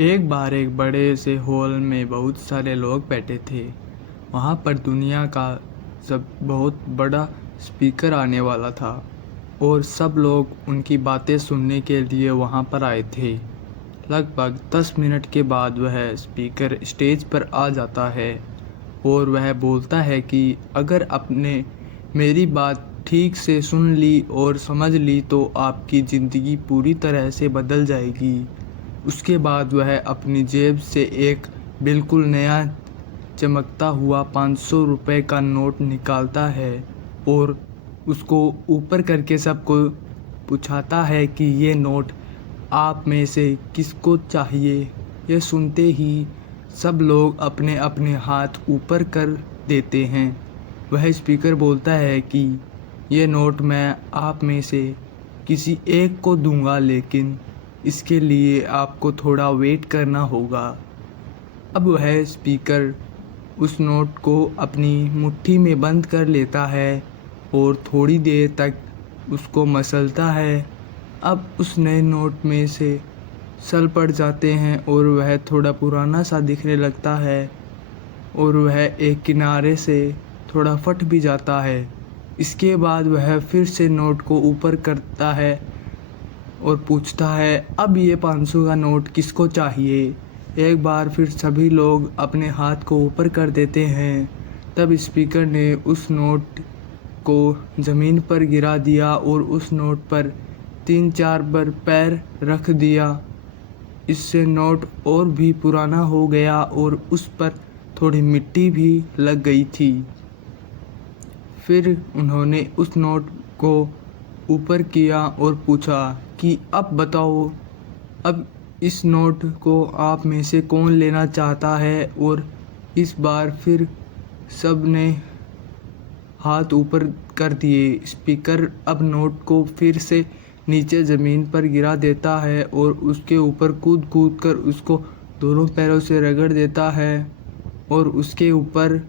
एक बार एक बड़े से हॉल में बहुत सारे लोग बैठे थे। वहाँ पर दुनिया का सब बहुत बड़ा स्पीकर आने वाला था और सब लोग उनकी बातें सुनने के लिए वहाँ पर आए थे। लगभग 10 मिनट के बाद वह स्पीकर स्टेज पर आ जाता है और वह बोलता है कि अगर आपने मेरी बात ठीक से सुन ली और समझ ली तो आपकी ज़िंदगी पूरी तरह से बदल जाएगी। उसके बाद वह अपनी जेब से एक बिल्कुल नया चमकता हुआ 500 रुपये का नोट निकालता है और उसको ऊपर करके सबको पूछाता है कि ये नोट आप में से किसको चाहिए। यह सुनते ही सब लोग अपने अपने हाथ ऊपर कर देते हैं। वह स्पीकर बोलता है कि ये नोट मैं आप में से किसी एक को दूंगा, लेकिन इसके लिए आपको थोड़ा वेट करना होगा। अब वह स्पीकर उस नोट को अपनी मुट्ठी में बंद कर लेता है और थोड़ी देर तक उसको मसलता है। अब उस नए नोट में से सल पड़ जाते हैं और वह थोड़ा पुराना सा दिखने लगता है और वह एक किनारे से थोड़ा फट भी जाता है। इसके बाद वह फिर से नोट को ऊपर करता है और पूछता है अब ये 500 का नोट किसको चाहिए। एक बार फिर सभी लोग अपने हाथ को ऊपर कर देते हैं। तब स्पीकर ने उस नोट को ज़मीन पर गिरा दिया और उस नोट पर 3-4 बार पैर रख दिया। इससे नोट और भी पुराना हो गया और उस पर थोड़ी मिट्टी भी लग गई थी। फिर उन्होंने उस नोट को ऊपर किया और पूछा कि अब बताओ, अब इस नोट को आप में से कौन लेना चाहता है। और इस बार फिर सब ने हाथ ऊपर कर दिए। स्पीकर अब नोट को फिर से नीचे ज़मीन पर गिरा देता है और उसके ऊपर कूद कूद कर उसको दोनों पैरों से रगड़ देता है और उसके ऊपर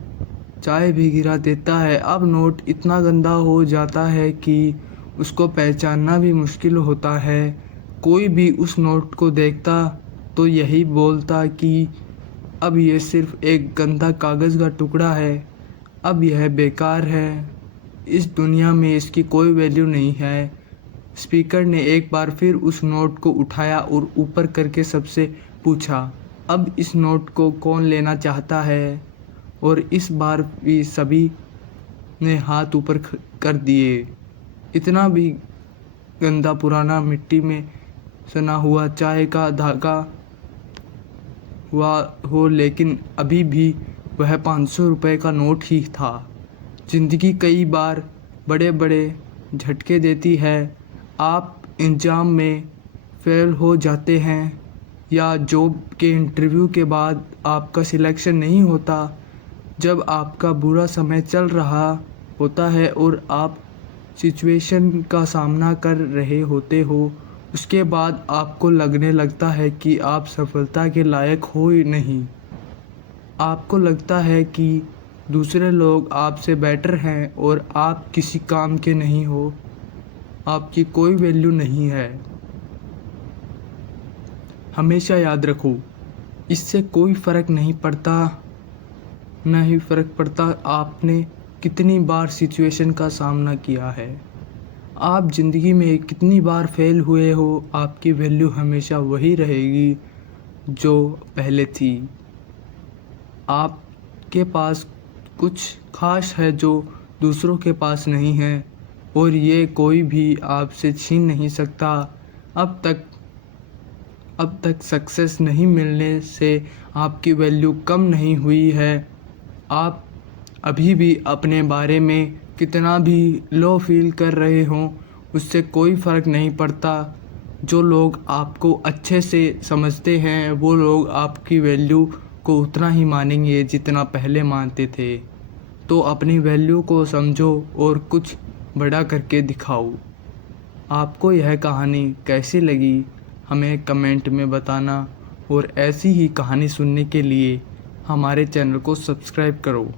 चाय भी गिरा देता है। अब नोट इतना गंदा हो जाता है कि उसको पहचानना भी मुश्किल होता है। कोई भी उस नोट को देखता तो यही बोलता कि अब यह सिर्फ़ एक गंदा कागज़ का टुकड़ा है, अब यह बेकार है, इस दुनिया में इसकी कोई वैल्यू नहीं है। स्पीकर ने एक बार फिर उस नोट को उठाया और ऊपर करके सबसे पूछा अब इस नोट को कौन लेना चाहता है। और इस बार भी सभी ने हाथ ऊपर कर दिए। इतना भी गंदा पुराना मिट्टी में सना हुआ चाय का धागा हुआ हो, लेकिन अभी भी वह 500 रुपये का नोट ही था। ज़िंदगी कई बार बड़े बड़े झटके देती है। आप एग्ज़ाम में फेल हो जाते हैं या जॉब के इंटरव्यू के बाद आपका सिलेक्शन नहीं होता। जब आपका बुरा समय चल रहा होता है और आप सिचुएशन का सामना कर रहे होते हो, उसके बाद आपको लगने लगता है कि आप सफलता के लायक हो ही नहीं। आपको लगता है कि दूसरे लोग आपसे बेटर हैं और आप किसी काम के नहीं हो, आपकी कोई वैल्यू नहीं है। हमेशा याद रखो, इससे कोई फ़र्क नहीं पड़ता आपने कितनी बार सिचुएशन का सामना किया है। आप ज़िंदगी में कितनी बार फेल हुए हो, आपकी वैल्यू हमेशा वही रहेगी जो पहले थी। आपके पास कुछ खास है जो दूसरों के पास नहीं है और ये कोई भी आपसे छीन नहीं सकता। अब तक सक्सेस नहीं मिलने से आपकी वैल्यू कम नहीं हुई है। आप अभी भी अपने बारे में कितना भी लो फील कर रहे हों, उससे कोई फ़र्क नहीं पड़ता। जो लोग आपको अच्छे से समझते हैं वो लोग आपकी वैल्यू को उतना ही मानेंगे जितना पहले मानते थे। तो अपनी वैल्यू को समझो और कुछ बड़ा करके दिखाओ। आपको यह कहानी कैसी लगी हमें कमेंट में बताना और ऐसी ही कहानी सुनने के लिए हमारे चैनल को सब्सक्राइब करो।